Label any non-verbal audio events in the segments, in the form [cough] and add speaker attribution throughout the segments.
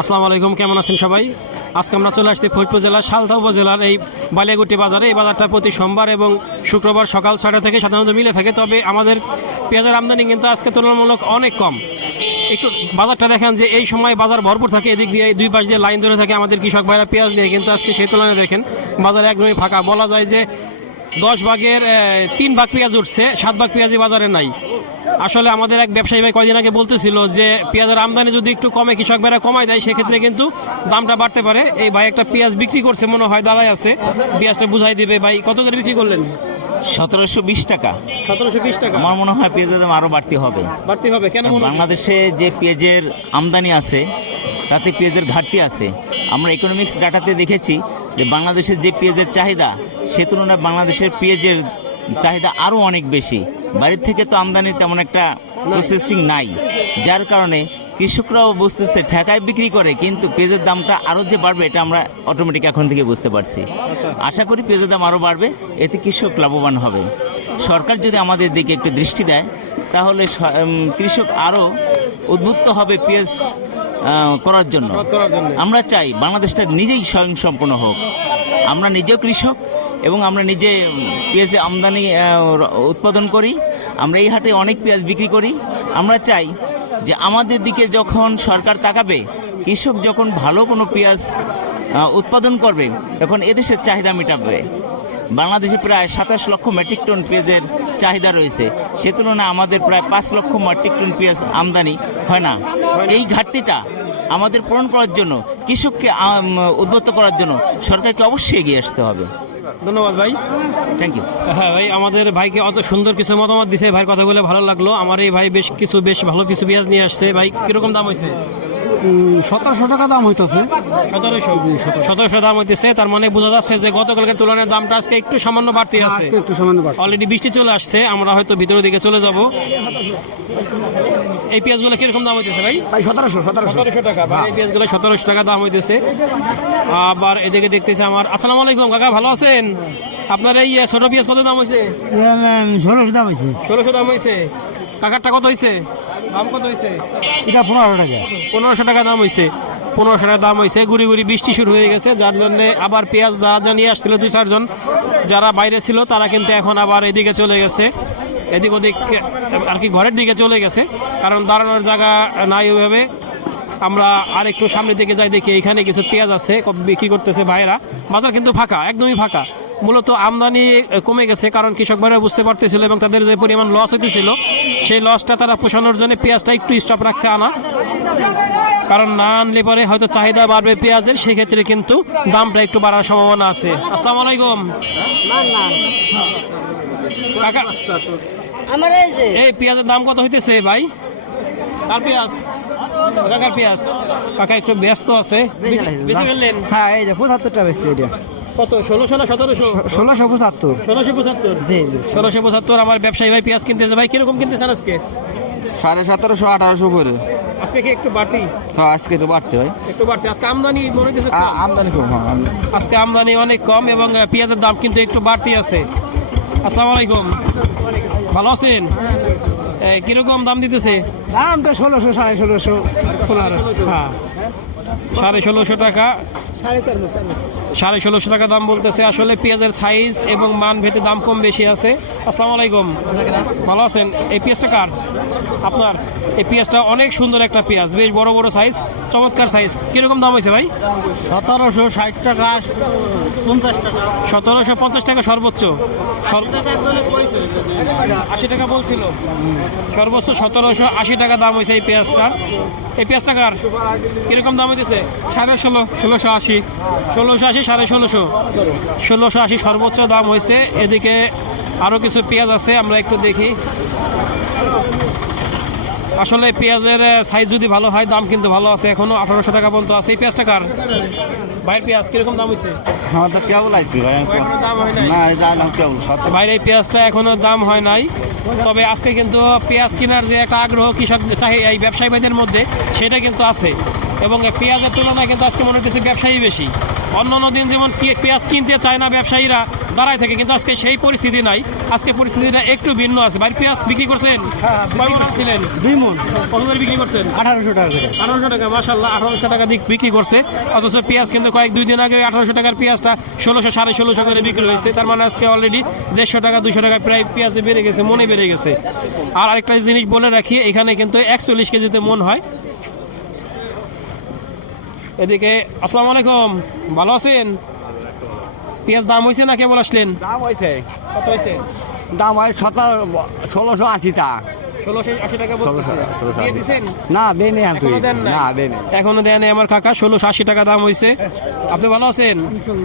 Speaker 1: আসসালামু আলাইকুম, কেমন আছেন সবাই? আজকে আমরা চলে আসছি ফরিদপুর জেলার সালথা উপজেলার এই বালিয়াগুটি বাজারে। এই বাজারটা প্রতি সোমবার এবং শুক্রবার সকাল ছয়টা থেকে সাধারণত মিলে থাকে, তবে আমাদের পেঁয়াজের আমদানি কিন্তু আজকে তুলনামূলক অনেক কম। একটু বাজারটা দেখেন যে এই সময় বাজার ভরপুর থাকে, এদিক দিয়ে দুই পাশ দিয়ে লাইন ধরে থাকে আমাদের কৃষক ভাইরা পেঁয়াজ নিয়ে, কিন্তু আজকে সেই তুলনায় দেখেন বাজার একদমই ফাঁকা। বলা যায় যে দশ ভাগের তিন ভাগ পেঁয়াজ উঠছে, সাত ভাগ পেঁয়াজই বাজারে নাই। আসলে আমাদের এক ব্যবসায়ী ভাই কয়দিন আগে বলতেছিল যে পেঁয়াজের আমদানি যদি একটু কমে কৃষক ভাইরা কমায় দেয় সেক্ষেত্রে কিন্তু দামটা বাড়তে পারে। এই ভাই একটা পেঁয়াজ বিক্রি করছে মনে হয় দাঁড়ায় আছে। পেঁয়াজটা বুঝাই দিবে। ভাই কত করে বিক্রি করলেন?
Speaker 2: সতেরোশো বিশ টাকা।
Speaker 1: সতেরোশো বিশ টাকা?
Speaker 2: আমার মনে হয় পেঁয়াজের দাম আরও বাড়তি হবে।
Speaker 1: বাড়তি হবে। কেন
Speaker 2: বাংলাদেশে যে পেঁয়াজের আমদানি আছে তাতে পেঁয়াজের ঘাটতি আছে। আমরা ইকোনমিক্স ডাটাতে দেখেছি যে বাংলাদেশের যে পেঁয়াজের চাহিদা সে তুলনায় বাংলাদেশের পেঁয়াজের চাহিদা আরও অনেক বেশি। বাড়ির থেকে তো আমদানি তেমন একটা প্রসেসিং নাই। যার কারণে কৃষকরাও বুঝতেছে ঠেকায় বিক্রি করে কিন্তু পেঁয়াজের দামটা আরও যে বাড়বে এটা আমরা অটোমেটিক এখন থেকে বুঝতে পারছি। আশা করি পেঁয়াজের দাম আরও বাড়বে এতে কৃষক লাভবান হবে। সরকার যদি আমাদের দিকে একটু দৃষ্টি দেয় তাহলে কৃষক আরও উদ্বুদ্ধ হবে পেঁয়াজ করার জন্য। আমরা চাই বাংলাদেশটা নিজেই স্বয়ংসম্পূর্ণ হোক। আমরা নিজেও কৃষক এবং আমরা নিজে পেঁয়াজ আমদানি উৎপাদন করি। আমরা এই হাটে অনেক পেঁয়াজ বিক্রি করি। আমরা চাই যে আমাদের দিকে যখন সরকার তাকাবে, কৃষক যখন ভালো কোনো পেঁয়াজ উৎপাদন করবে, তখন এদেশের চাহিদা মেটাবে। বাংলাদেশে প্রায় সাতাশ লক্ষ মেট্রিক টন পেঁয়াজের চাহিদা রয়েছে। সে তুলনায় আমাদের প্রায় পাঁচ লক্ষ মেট্রিক টন পেঁয়াজ আমদানি হয় না। এই ঘাটতিটা আমাদের পূরণ করার জন্য, কৃষককে উদ্বুদ্ধ করার জন্য সরকারকে অবশ্যই এগিয়ে আসতে হবে।
Speaker 1: ধন্যবাদ ভাই।
Speaker 2: থ্যাংক ইউ
Speaker 1: হ্যাঁ ভাই আমাদের ভাইকে অত সুন্দর কিছু মতামত দিছে। ভাই কথা বলে ভালো লাগল। আমার এই ভাই বেশ কিছু বেশ ভালো কিছু পেঁয়াজ নিয়ে আসছে। ভাই কীরকম দাম হয়েছে?
Speaker 3: সতেরোশো টাকা দাম হইতেছে।
Speaker 1: সতেরোশো। সতেরোশো। দাম হইতেছে তার মানে বোঝা যাচ্ছে যে গতকালকের তুলনায় দামটা আজকে একটু সামান্য বাড়তি আছে।
Speaker 3: একটু সামান্য
Speaker 1: অলরেডি বৃষ্টি চলে আসছে আমরা হয়তো ভিতরের দিকে চলে যাব। এই পেঁয়াজগুলো কীরকম দাম হইতেছে ভাই?
Speaker 3: সতেরোশো সতেরোশো।
Speaker 1: সতেরোশো টাকা ভাই এই পেঁয়াজগুলো সতেরোশো টাকা দাম হইতেছে। আবার এদিকে দেখতেছি আমার আসসালামু আলাইকুম কাকা ভালো আছেন? আপনার এই ছোট পেঁয়াজ কত দাম হয়েছে
Speaker 3: ষোলোশো দাম হয়েছে
Speaker 1: ষোলোশো দাম হয়েছে কাকারটা কত হয়েছে
Speaker 3: এটা পনেরো টাকা।
Speaker 1: পনেরোশো টাকা দাম হয়েছে পনেরোশো টাকা দাম হয়েছে গুড়ি গুড়ি বৃষ্টি শুরু হয়ে গেছে, যার জন্য আবার পেঁয়াজ যারা যা নিয়ে আসছিল, দুই চারজন, যারা বাইরে ছিল, তারা কিন্তু এখন আবার এদিকে চলে গেছে। এদিক ওদিক, আর কি ঘরের দিকে চলে গেছে, কারণ দাঁড়ানোর জায়গা নাই ওইভাবে। আমরা আর একটু সামনের দিকে যাই দেখি, এখানে কিছু পেঁয়াজ আছে বিক্রি করতেছে ভাইরা বাজার কিন্তু ফাঁকা, একদমই ফাঁকা। মূলত আমদানি কমে গেছে কারণ কৃষক ভাইরা বুঝতে পারতেছিল এবং তাদের যে পরিমাণ লস হইতেছিল সেই লসটা তারা পোষানোর জন্য পেঁয়াজটা একটু স্টপ রাখছে আনা। কারণ না আনলে পরে হয়তো চাহিদা বাড়বে পেঁয়াজের সেক্ষেত্রে কিন্তু দামটা একটু বাড়ার সম্ভাবনা আছে। আসসালামু আলাইকুম। কাকা
Speaker 4: এই
Speaker 1: পেঁয়াজের দাম কত হইতেছে ভাই? কার পেঁয়াজ? কাকার পেঁয়াজ। কাকা একটু ব্যস্ত আছে। বেশি ফেললেন?
Speaker 3: হ্যাঁ এই যে পঁচাত্তরটা বেশি এটা।
Speaker 1: কত? ষোলোশো না সতেরোশো?
Speaker 3: ষোলোশো পঁচাত্তর।
Speaker 1: ষোলোশো পঁচাত্তর?
Speaker 3: জি জি।
Speaker 1: ষোলোশো পঁচাত্তর আমার ব্যবসায়ী ভাই পেঁয়াজ কিনতেছে। ভাই কীরকম কিনতেছেন আজকে?
Speaker 5: সাড়ে সতেরোশো আঠারোশো করে।
Speaker 1: আজকে কি একটু বাড়তি?
Speaker 5: হ্যাঁ আজকে একটু বাড়তে
Speaker 1: একটু বাড়তি। আজকে আমদানি মনে হইতেছে
Speaker 5: আমদানি কম হ্যাঁ
Speaker 1: আজকে আমদানি অনেক কম এবং পেঁয়াজের দাম কিন্তু একটু বাড়তি আছে। আসসালামু আলাইকুম। ভালো আছেন? কীরকম দাম দিতেছে?
Speaker 3: দাম তো ষোলোশো সাড়ে ষোলোশো পনেরো। হ্যাঁ।
Speaker 1: সাড়ে ষোলোশো টাকা। সাড়ে ষোলোশো টাকা দাম বলতেছে। আসলে পেঁয়াজের সাইজ এবং মান ভেদে দাম কম বেশি আছে। আসসালামু আলাইকুম। ভালো আছেন? এই পেঁয়াজটা কার? আপনার? এই পেঁয়াজটা অনেক সুন্দর একটা পেঁয়াজ বেশ বড় বড় সাইজ চমৎকার সাইজ কীরকম দাম হয়েছে ভাই?
Speaker 3: সতেরোশো ষাট টাকা পঞ্চাশ টাকা।
Speaker 1: সতেরোশো পঞ্চাশ টাকা সর্বোচ্চ। আশি টাকা বলছিল। সর্বোচ্চ সতেরোশো আশি টাকা দাম হয়েছে এই পেঁয়াজটার। এই পেঁয়াজটা কার? কীরকম দাম হইতেছে? সাড়ে ষোলো ষোলোশো আশি। ষোলোশো আশি সাড়ে ষোলোশো। ষোলোশো আশি সর্বোচ্চ দাম হয়েছে। এদিকে আরও কিছু পেঁয়াজ আছে আমরা একটু দেখি। আসলে পেঁয়াজের সাইজ যদি ভালো হয় দাম কিন্তু ভালো আছে এখনও। আঠারোশো টাকা পর্যন্ত আছে। এই পেঁয়াজটা কার? ভাইয়ের পেঁয়াজ কীরকম দাম হয়েছে?
Speaker 5: আমার কেবল আইছি ভাই
Speaker 1: দাম হয়
Speaker 5: না জানলাম কেবল সতেরো
Speaker 1: বাইরে এই পেঁয়াজটা এখনও দাম হয় নাই। তবে আজকে কিন্তু পেঁয়াজ কেনার যে একটা আগ্রহ কৃষক চাহি এই ব্যবসায়ী ভাইদের মধ্যে সেটা কিন্তু আছে। এবং পেঁয়াজের তুলনায় কিন্তু আজকে মনে হচ্ছে ব্যবসায়ী বেশি। অন্য অন্য দিন যেমন পেঁয়াজ কিনতে চায় না ব্যবসায়ীরা দাঁড়ায় থাকে কিন্তু আজকে সেই পরিস্থিতি নাই। আজকে পরিস্থিতিটা একটু ভিন্ন আছে। ভাই পেঁয়াজ বিক্রি করছেন? ছিলেন
Speaker 3: দুই মন।
Speaker 1: কত করে বিক্রি করছেন?
Speaker 3: আঠারোশো টাকা করে।
Speaker 1: আঠারোশো টাকা মাসাল্লাহ আঠারোশো টাকা দিক বিক্রি করছে। অথচ পেঁয়াজ কিন্তু কয়েক দুই দিন আগে আঠারোশো টাকার পেঁয়াজটা ষোলোশো সাড়ে ষোলোশো করে বিক্রি হয়েছে। তার মানে আজকে অলরেডি দেড়শো টাকা দুশো টাকা প্রায় পেঁয়াজে বেড়ে গেছে মনে বেড়ে গেছে। আর আরেকটা জিনিস বলে রাখি এখানে কিন্তু একচল্লিশ কেজিতে মন হয়। এদিকে আসসালামু আলাইকুম। ভালো আছেন? পেঁয়াজ দাম হয়েছে না কেবল আসলেন?
Speaker 5: দাম হয়েছে
Speaker 1: কত হয়েছে
Speaker 5: দাম হয় সতেরো ষোলোশো আশি টাকা। না
Speaker 1: দেন
Speaker 5: না দেন
Speaker 1: এখনও দেন আমার কাকা? ষোলোশো আশি টাকা দাম হয়েছে আপনি ভালো আছেন?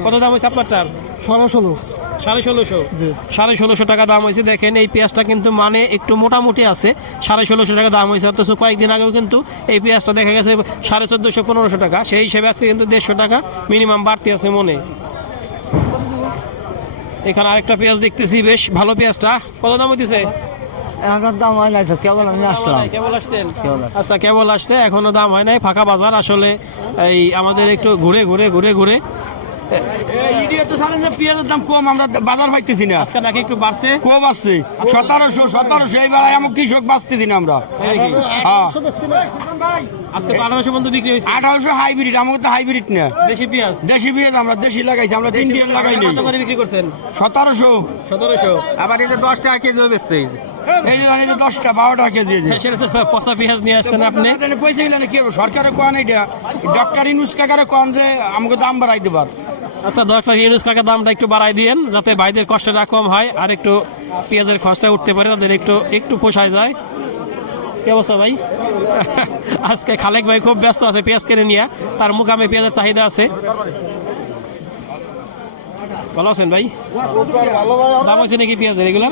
Speaker 1: কত দাম হয়েছে আপনারটার?
Speaker 3: ষোলো ষোলো।
Speaker 1: সাড়ে ষোলোশো। সাড়ে ষোলোশো টাকা দাম হয়েছে। দেখেন এই পেঁয়াজটা কিন্তু মানে একটু মোটামুটি আছে। সাড়ে ষোলোশো টাকা দাম হয়েছে। অথচ কয়েকদিন আগেও কিন্তু এই পেঁয়াজটা দেখা গেছে সাড়ে চোদ্দোশো পনেরোশো টাকা। সেই হিসেবে আজকে কিন্তু দেড়শো টাকা মিনিমাম বাড়তি আছে মনে। এখানে আরেকটা পেঁয়াজ দেখতেছি বেশ ভালো পেঁয়াজটা। কত দাম হইতেছে?
Speaker 3: এখন দাম হয় না তো কেবল আমি আসলাম।
Speaker 1: কেবল আসছেন? আচ্ছা কেবল আসছে এখনও দাম হয় নাই। ফাঁকা বাজার আসলে এই আমাদের একটু ঘুরে ঘুরে ঘুরে ঘুরে।
Speaker 6: পেঁয়াজের দাম কম আমরা বাজার পাইতেছি না
Speaker 1: আজকে নাকি একটু বাড়ছে
Speaker 6: কম আসছে সতেরোশো সতেরোশো এই বেলায় কৃষক বাঁচতেছি না আমরা
Speaker 1: তাই নাকি?
Speaker 6: হ্যাঁ
Speaker 1: আজকে তো আঠারোশো পর্যন্ত বিক্রি হয়েছে
Speaker 6: আঠারোশো হাইব্রিড আমাকে তো হাইব্রিড না
Speaker 1: দেশি পেঁয়াজ
Speaker 6: দেশি পেঁয়াজ আমরা দেশি লাগাইছি আমরা ইন্ডিয়ান লাগাই
Speaker 1: কত করে বিক্রি করছেন
Speaker 6: সতেরোশো
Speaker 1: সতেরোশো
Speaker 6: আবার এই যে দশ টাকা কেজি বেচছে এই যে দশটা কেজি
Speaker 1: সেটা তো পচা পেঁয়াজ নিয়ে আসছেন আপনি
Speaker 6: পয়সা কি সরকারে এটা ডক্টর ইনুস কাকারে কোন যে আমাকে দাম বাড়াই দেবার
Speaker 1: আচ্ছা দশটা ইউনুস কাকা দামটা একটু বাড়াই দিয়েন যাতে ভাইদের কষ্টটা কম হয় আর একটু পেঁয়াজের খরচা উঠতে পারে তাদের একটু একটু পোষায় যায়। কি অবস্থা ভাই? [laughs] আজকে খালেক ভাই খুব ব্যস্ত আছে পেঁয়াজ কিনে নিয়ে। তার মুখামে পেঁয়াজের চাহিদা আছে। ভালো আছেন ভাই? দাম আছে নাকি পেঁয়াজের এগুলো?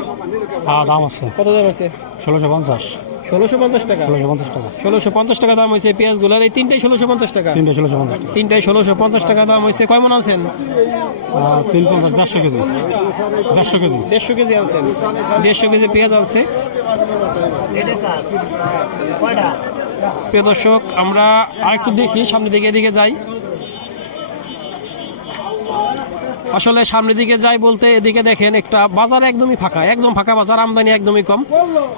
Speaker 3: হ্যাঁ দাম আছে
Speaker 1: কত দাম আছে।
Speaker 3: ষোলোশো পঞ্চাশ।
Speaker 1: ষোলোশো পঞ্চাশ টাকা।
Speaker 3: ষোলোশো পঞ্চাশ টাকা।
Speaker 1: ষোলোশো পঞ্চাশ টাকা দাম হয়েছে পেঁয়াজগুলোর এই তিনটাই ষোলোশো পঞ্চাশ টাকা।
Speaker 3: তিনটে ষোলোশো পঞ্চাশ
Speaker 1: তিনটাই ষোলোশো পঞ্চাশ টাকা দাম হয়েছে কয় মন আছেন
Speaker 3: তিন পঞ্চাশ দেড়শো কেজি। দেড়শো কেজি।
Speaker 1: দেড়শো কেজি আনছেন। দেড়শো কেজি পেঁয়াজ আনছে। প্রিয় দর্শক আমরা আরেকটু দেখি সামনের দিকে এদিকে যাই। আসলে সামনের দিকে যাই বলতে এদিকে দেখেন একটা বাজার একদমই ফাঁকা। একদম ফাঁকা বাজার আমদানি একদমই কম।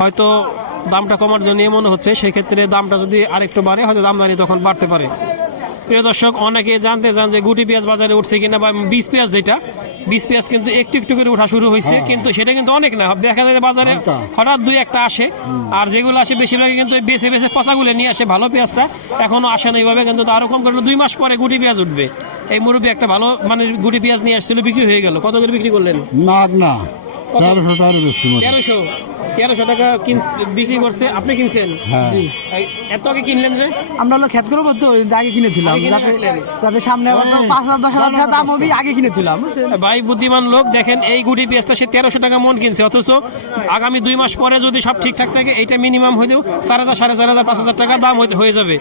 Speaker 1: হয়তো দামটা কমার জন্য মনে হচ্ছে সেক্ষেত্রে দামটা যদি আরেকটু বাড়ে হয়তো আমদানি তখন বাড়তে পারে। প্রিয় দর্শক অনেকে জানতে চান যে গুটি পেঁয়াজ বাজারে উঠছে কিনা বা বীজ পেঁয়াজ যেটা বীজ পেঁয়াজ কিন্তু একটু একটু করে ওঠা শুরু হয়েছে কিন্তু সেটা কিন্তু অনেক না। দেখা যায় বাজারে হঠাৎ দুই একটা আসে আর যেগুলো আসে বেশিরভাগই কিন্তু বেছে বেছে পচাগুলো নিয়ে আসে ভালো পেঁয়াজটা। এখনও আসে না এইভাবে কিন্তু আরও কম করে দুই মাস পরে গুটি পেঁয়াজ উঠবে। এই মুরব্বী একটা ভালো মানে গুটি পেঁয়াজ নিয়ে আসছিল বিক্রি হয়ে গেল। কত করে বিক্রি করলেন?
Speaker 3: না না তেরোশো
Speaker 1: তেরোশো? তেরোশো টাকা বিক্রি করছে আপনি কিনছেন?
Speaker 3: হ্যাঁ।
Speaker 1: জি। এত আগে কিনলেন যে?
Speaker 7: আমরা হলো খেত করব তো আগে কিনেছিলাম।
Speaker 1: আগে
Speaker 7: যাতে যাতে সামনে পাঁচ হাজার দশ হাজার টাকা দাম হবে। আগে কিনেছিলাম।
Speaker 1: ভাই বুদ্ধিমান লোক দেখেন এই গুটি পেঁয়াজটা সে তেরোশো টাকা মন কিনছে অথচ আগামী দুই মাস পরে যদি সব ঠিকঠাক থাকে এইটা মিনিমাম হইলেও চার হাজার সাড়ে চার হাজার পাঁচ হাজার টাকা দাম হয়ে যাবে।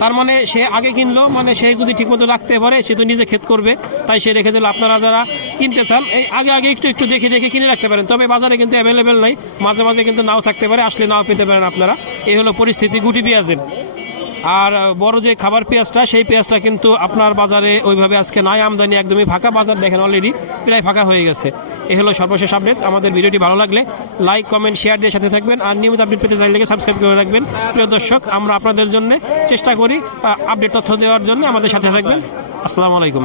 Speaker 1: তার মানে সে আগে কিনলো মানে সে যদি ঠিকমতো রাখতে পারে সে তো নিজে ক্ষেত করবে তাই সে রেখে দিল। আপনারা যারা কিনতে চান, এই আগে আগে একটু একটু দেখে দেখে কিনে রাখতে পারেন। তবে বাজারে কিন্তু অ্যাভেলেবেল নাই, মাঝে মাঝে কিন্তু নাও থাকতে পারে, আসলে নাও পেতে পারেন আপনারা। এই হলো পরিস্থিতি গুটি পেঁয়াজের। আর বড় যে খাবার পেঁয়াজটা, সেই পেঁয়াজটা কিন্তু আপনার বাজারে ওইভাবে আজকে নাই, আমদানি একদমই ফাঁকা, বাজার দেখেন অলরেডি প্রায় ফাঁকা হয়ে গেছে। এই হলো সর্বশেষ আপডেট আমাদের ভিডিওটি ভালো লাগলে লাইক কমেন্ট শেয়ার দিয়ে সাথে থাকবেন, আর নিয়মিত আপডেট পেতে চাইলে সাবস্ক্রাইব করে রাখবেন। প্রিয় দর্শক, আমরা আপনাদের জন্য চেষ্টা করি আপডেট তথ্য দেওয়ার জন্য আমাদের সাথে থাকবেন। আসসালামু আলাইকুম।